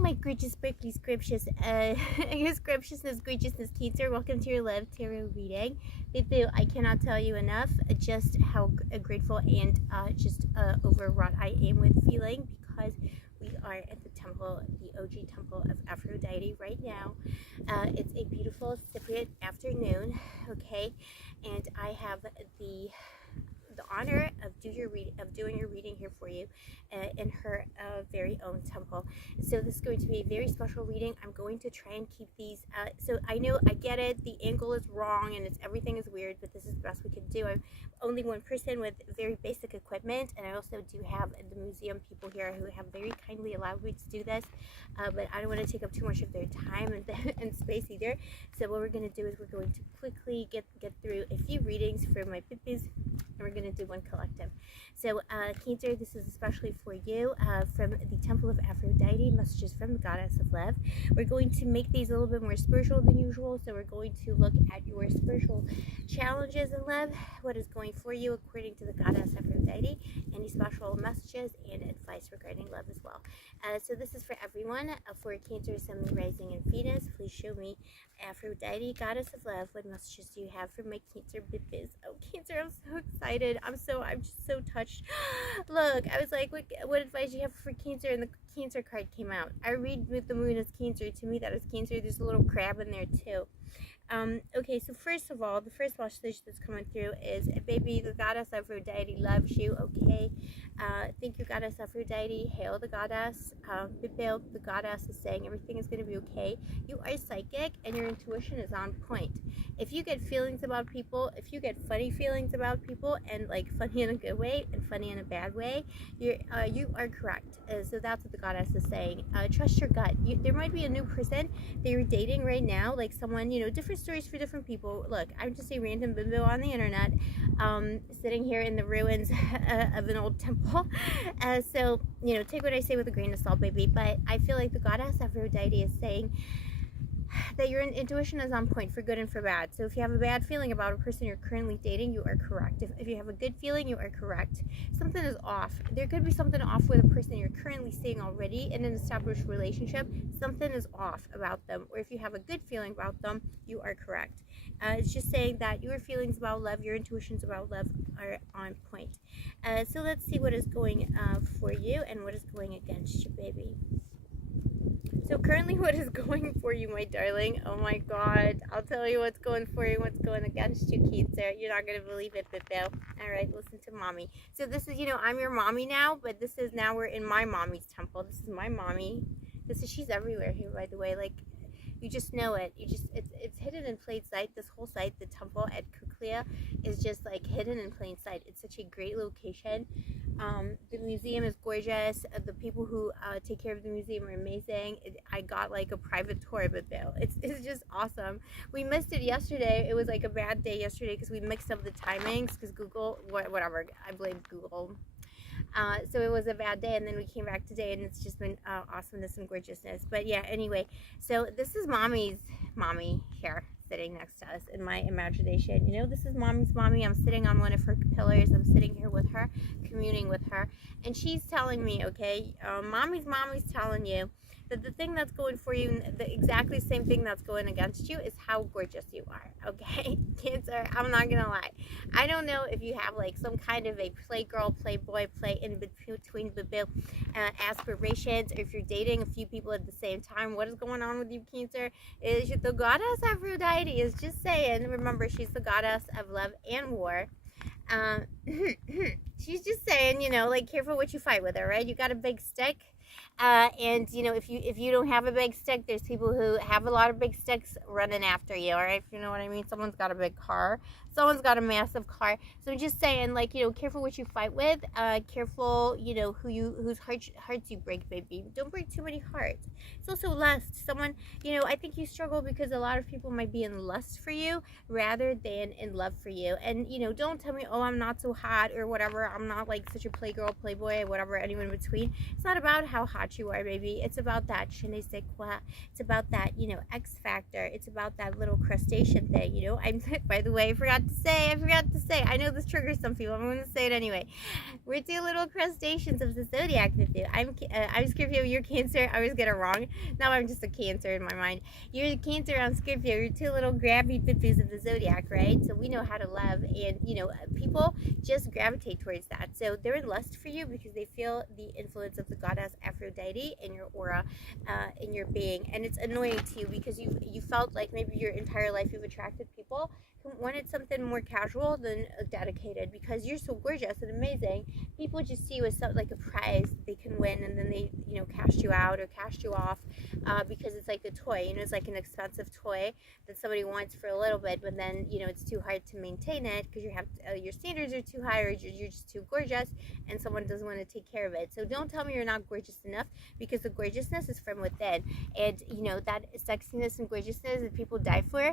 my gorgeous, sparkly, scrumptious, your scrumptiousness, gorgeousness, Cancer. Welcome to your Love Tarot reading. Boo, I cannot tell you enough just how grateful and just overwrought I am with feeling, because we are at the temple, the OG temple of Aphrodite right now. It's a beautiful Cypriot afternoon, okay, and I have the honor of doing your reading here for you in her very own temple. So this is going to be a very special reading. I'm going to try and keep these so I know, I get it, the angle is wrong and everything is weird, but this is the best we can do. I'm only one person with very basic equipment, and I also do have the museum people here who have very kindly allowed me to do this, but I don't want to take up too much of their time and space either. So what we're going to do is we're going to quickly get through a few readings for my pippies, and we're going to do one collective. So Cancer, this is especially for you, from the Temple of Aphrodite, messages from the Goddess of Love. We're going to make these a little bit more spiritual than usual, so we're going to look at your spiritual challenges in love, what is going for you according to the Goddess Aphrodite, any special messages and advice regarding love as well. So this is for everyone. For Cancer, Sun, Rising, and Venus, please show me Aphrodite, Goddess of Love, what messages do you have for my Cancer bibbies? Oh, Cancer, I'm so excited. I'm just so touched. Look, I was like, what advice do you have for Cancer? And the Cancer card came out. I read with the moon as Cancer. To me, that is Cancer. There's a little crab in there too. Okay, so first of all, the first message that's coming through is, baby, the Goddess Aphrodite loves you, okay? Thank you, Goddess Aphrodite. Hail the Goddess. The Goddess is saying everything is going to be okay. You are psychic, and your intuition is on point. If you get feelings about people, if you get funny feelings about people, and like funny in a good way and funny in a bad way, you are correct. So that's what the Goddess is saying. Trust your gut. There might be a new person that you're dating right now, like someone, you know, different stories for different people. Look, I'm just a random bimbo on the internet, sitting here in the ruins of an old temple. So, you know, take what I say with a grain of salt, baby. But I feel like the Goddess Aphrodite is saying that your intuition is on point for good and for bad. So if you have a bad feeling about a person you're currently dating, you are correct. If you have a good feeling, you are correct. Something is off. There could be something off with a person you're currently seeing already in an established relationship. Something is off about them. Or if you have a good feeling about them, you are correct. It's just saying that your feelings about love, your intuitions about love are on point. So let's see what is going for you and what is going against you, baby. So currently what is going for you, my darling? Oh my God. I'll tell you what's going for you, what's going against you, Cancer. You're not going to believe it, Bill. All right, listen to mommy. So this is, you know, I'm your mommy now, but this is, now we're in my mommy's temple. This is my mommy. She's everywhere here, by the way. Like, you just know it. It's hidden in plain sight. This whole site, the temple at Kuklia, is just like hidden in plain sight. It's such a great location. The museum is gorgeous. The people who take care of the museum are amazing. I got like a private tour of it though. It's just awesome. We missed it yesterday. It was like a bad day yesterday because we mixed up the timings because Google, whatever, I blame Google. So it was a bad day, and then we came back today, and it's just been awesomeness and gorgeousness. But yeah, anyway, so this is mommy's mommy here sitting next to us in my imagination. You know, this is mommy's mommy. I'm sitting on one of her pillars. I'm sitting here with her, communing with her, and she's telling me, okay, mommy's telling you that the thing that's going for you, the exactly same thing that's going against you, is how gorgeous you are, okay? Cancer, I'm not gonna lie. I don't know if you have like some kind of a playgirl, playboy, play in between aspirations, or if you're dating a few people at the same time. What is going on with you, Cancer? Is the Goddess Aphrodite is just saying, remember, she's the goddess of love and war. She's just saying, you know, like, careful what you fight with her, right? You got a big stick. And you know, if you don't have a big stick, there's people who have a lot of big sticks running after you, all right? If you know what I mean. Someone's got a big car, someone's got a massive car. So I'm just saying, like, you know, careful what you fight with. Careful, you know, whose hearts you break, baby. Don't break too many hearts. It's also lust. Someone, you know, I think you struggle because a lot of people might be in lust for you rather than in love for you. And you know, don't tell me, oh, I'm not so hot or whatever. I'm not like such a playgirl, playboy, whatever, anyone in between. It's not about how hot that you are, baby. It's about that je ne sais quoi. It's about that, you know, X factor. It's about that little crustacean thing, you know. I'm, by the way, I forgot to say, I know this triggers some people. I'm going to say it anyway. We're two little crustaceans of the zodiac with you. I'm Scorpio, you're Cancer. I always get it wrong. Now I'm just a Cancer in my mind. You're Cancer, I'm Scorpio. You're two little grabby pippies of the zodiac, right? So we know how to love, and, you know, people just gravitate towards that. So they're in lust for you because they feel the influence of the goddess Aphrodite in your aura, in your being. And it's annoying to you because you felt like maybe your entire life you've attracted people who wanted something more casual than dedicated, because you're so gorgeous and amazing. People just see you as like a prize that they can win, and then they, you know, cast you out or cast you off, because it's like a toy, you know, it's like an expensive toy that somebody wants for a little bit, but then, you know, it's too hard to maintain it because you have your standards are too high, or you're just too gorgeous and someone doesn't want to take care of it. So don't tell me you're not gorgeous enough, because the gorgeousness is from within. And, you know, that sexiness and gorgeousness that people die for,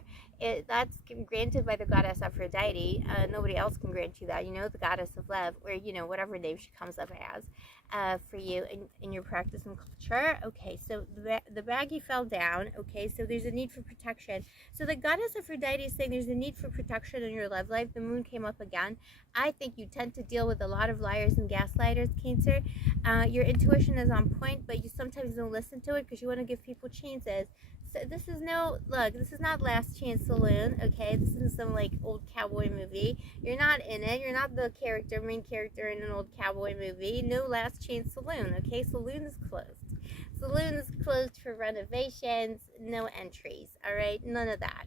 that's granted by the goddess Aphrodite. Nobody else can grant you that, you know, the goddess of love, or, you know, whatever name she comes up as, for you in your practice and culture. Okay, so the baggie fell down. Okay, so there's a need for protection. So the goddess Aphrodite is saying there's a need for protection in your love life. The moon came up again. I think you tend to deal with a lot of liars and gaslighters, Cancer. Your intuition is on point, but you sometimes don't listen to it because you want to give people chances. So this is this is not Last Chance Saloon, okay? This isn't some like old cowboy movie. You're not in it. You're not the main character in an old cowboy movie. No Last Chance Saloon, okay? Saloon is closed. Saloon is closed for renovations, no entries, all right? None of that.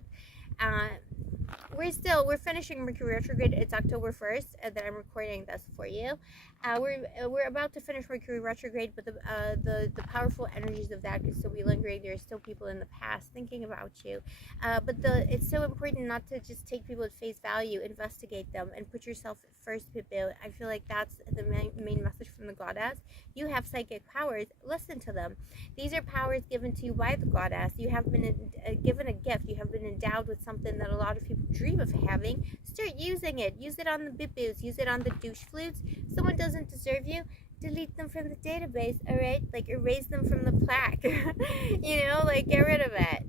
We're finishing Mercury retrograde. It's October 1st that I'm recording this for you. We're about to finish Mercury retrograde, but the powerful energies of that could still be lingering. There are still people in the past thinking about you, but it's so important not to just take people at face value. Investigate them and put yourself first, Pipu. I feel like that's the main message from the goddess. You have psychic powers. Listen to them. These are powers given to you by the goddess. You have been given a gift. You have been endowed with something that a lot of people dream of having. Start using it. Use it on the bibboos. Use it on the douche flutes. Someone doesn't deserve you, delete them from the database, all right? Like, erase them from the plaque. You know, like, get rid of it.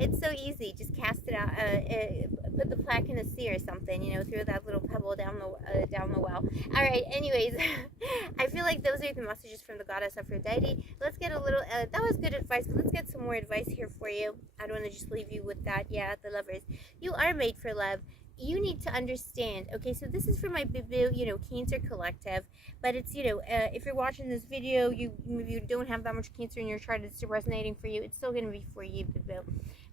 It's so easy. Just cast it out. Put the plaque in a sea or something, you know, throw that little pebble down the well. All right, anyways, I feel like those are the messages from the goddess Aphrodite. Let's get a little, that was good advice, but let's get some more advice here for you. I don't want to just leave you with that. Yeah, the lovers. You are made for love. You need to understand, okay, so this is for my boo, you know, Cancer collective, but it's, you know, if you're watching this video, maybe you don't have that much Cancer in your chart, it's resonating for you, it's still going to be for you, boo.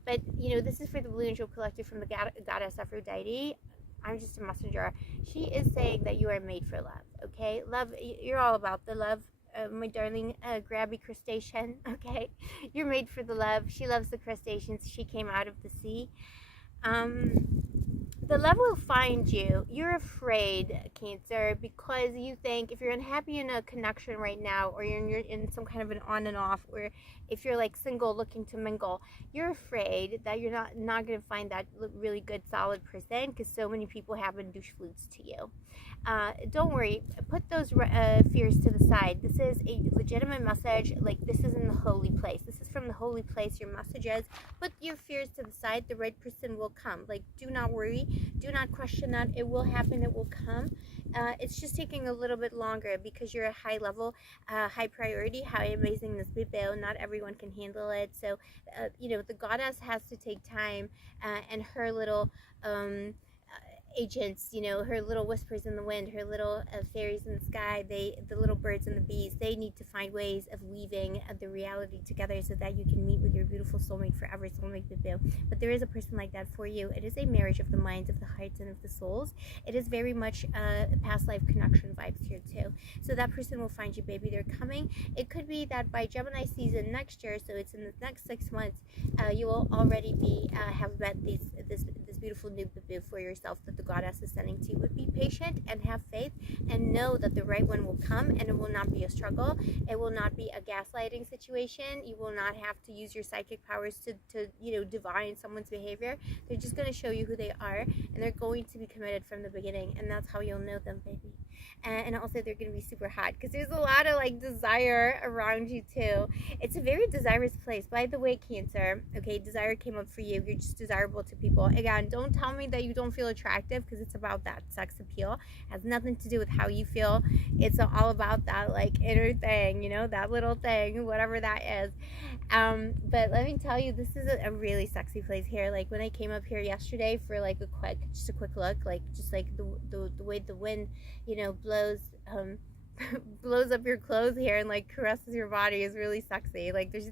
But, you know, this is for the Blue Angel collective from the goddess Aphrodite. I'm just a messenger. She is saying that you are made for love, okay? Love, you're all about the love. My darling grabby crustacean, okay? You're made for the love. She loves the crustaceans. She came out of the sea. The love will find you. You're afraid, Cancer, because you think if you're unhappy in a connection right now, or you're in some kind of an on and off, or if you're like single looking to mingle, you're afraid that you're not going to find that really good solid person because so many people have been douche flutes to you. Don't worry, put those fears to the side. This is a legitimate message. Like, this is in the holy place. This is from the holy place. Your message is, put your fears to the side. The right person will come. Like, do not worry. Do not question that. It will happen. It will come. It's just taking a little bit longer because you're a high level, high priority. How amazing this bibbo. Not everyone can handle it. So, you know, the goddess has to take time, and her little agents, you know, her little whispers in the wind, her little fairies in the sky, the little birds and the bees, they need to find ways of weaving the reality together so that you can meet with your beautiful soulmate forever, soulmate bibbo. But there is a person like that for you. It is a marriage of the minds, of the hearts, and of the souls. It is very much past life connection vibes here too. So that person will find you, baby. They're coming. It could be that by Gemini season next year, so it's in the next 6 months, you will already be have met this beautiful new bibbo for yourself that the goddess is sending to you. But be patient and have faith and know that the right one will come, and it will not be a struggle. It will not be a gaslighting situation. You will not have to use your psychic powers to you know, divine someone's behavior. They're just going to show you who they are, and they're going to be committed from the beginning, and that's how you'll know them, baby. and also they're going to be super hot because there's a lot of like desire around you too. It's a very desirous place. By the way, Cancer, okay, desire came up for you. You're just desirable to people. Again, don't tell me that you don't feel attractive, because it's about that sex appeal. It has nothing to do with how you feel. It's all about that like inner thing, you know, that little thing, whatever that is. But let me tell you, this is a really sexy place here. Like when I came up here yesterday for like just a quick look, like just like the way the wind, you know, blows blows up your clothes here and like caresses your body is really sexy. Like there's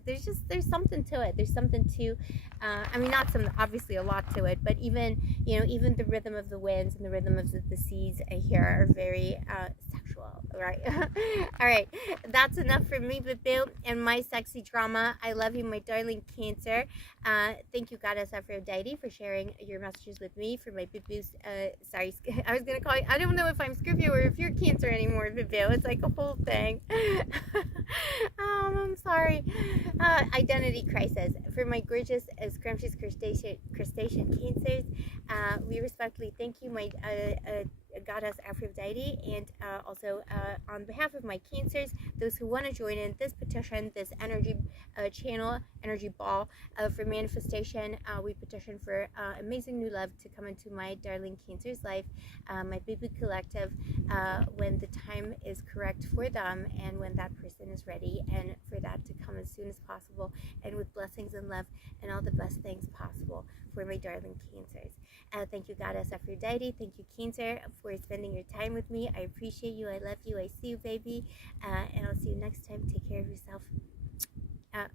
something to it. There's something to I mean, not some, obviously a lot to it, but even, you know, even the rhythm of the winds and the rhythm of the seas here are very sexual, right? All right, that's enough for me, Boo, and my sexy drama. I love you, my darling Cancer. Thank you, Goddess Aphrodite, for sharing your messages with me for my Boo-Boo's, sorry, I was gonna call you, I don't know if I'm Scorpio or if you're Cancer anymore, Boo. It's like a whole thing. I'm sorry. Identity crisis. For my gorgeous, scrumptious crustacean Cancers, we respectfully thank you, my Goddess Aphrodite, and also on behalf of my Cancers, those who want to join in this petition, this energy channel, energy ball for manifestation. We petition for amazing new love to come into my darling Cancer's life, my Boo Collective, when the time is correct for them and when that person is ready, and for that to come as soon as possible, and with blessings and love and all the best things possible for my darling Cancers. Thank you, Goddess Aphrodite. Thank you, Cancer, for spending your time with me. I appreciate you. I love you. I see you, baby. And I'll see you next time. Take care of yourself.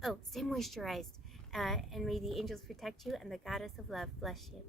Oh, stay moisturized. And may the angels protect you and the Goddess of Love bless you.